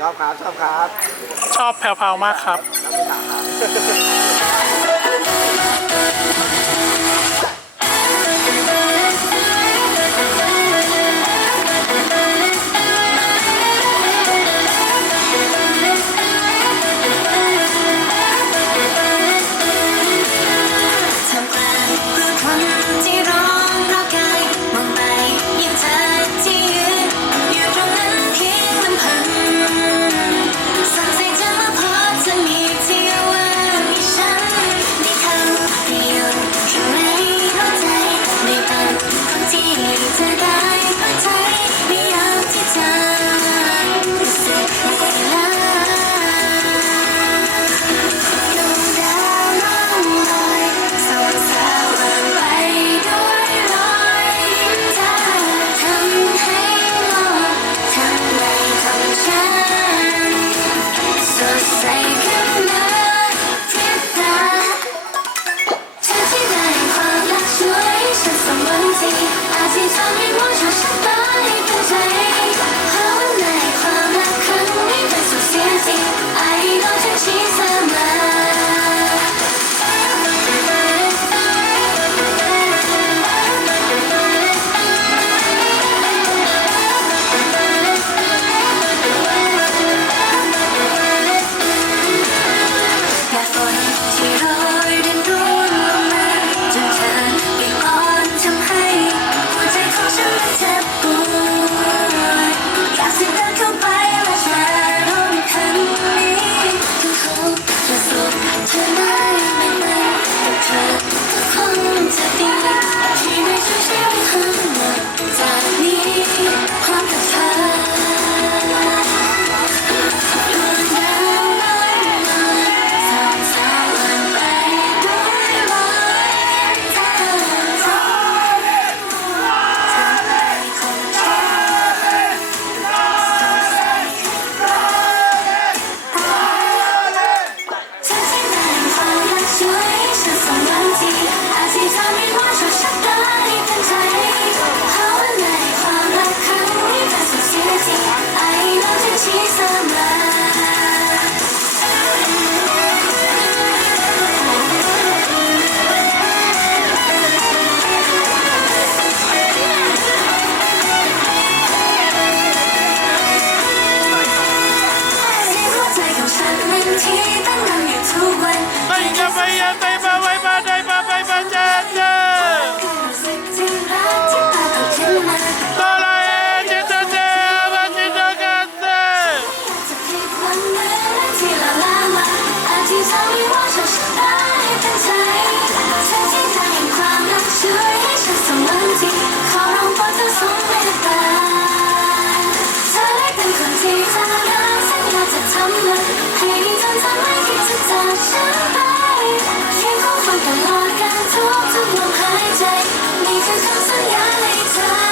ชอบครับชอบครับชอบแพลวๆมากครับ ไปยันไปมาไปมาได้มาไปมาเจเจโดราเอจิตเจมาจิตกันเจขอร้องโปรดเธอส่งไปได้เธอเป็นคนที่เธอรักฉันอยากจะทำมันให้เธอทำใคิดถึงเธ just some guy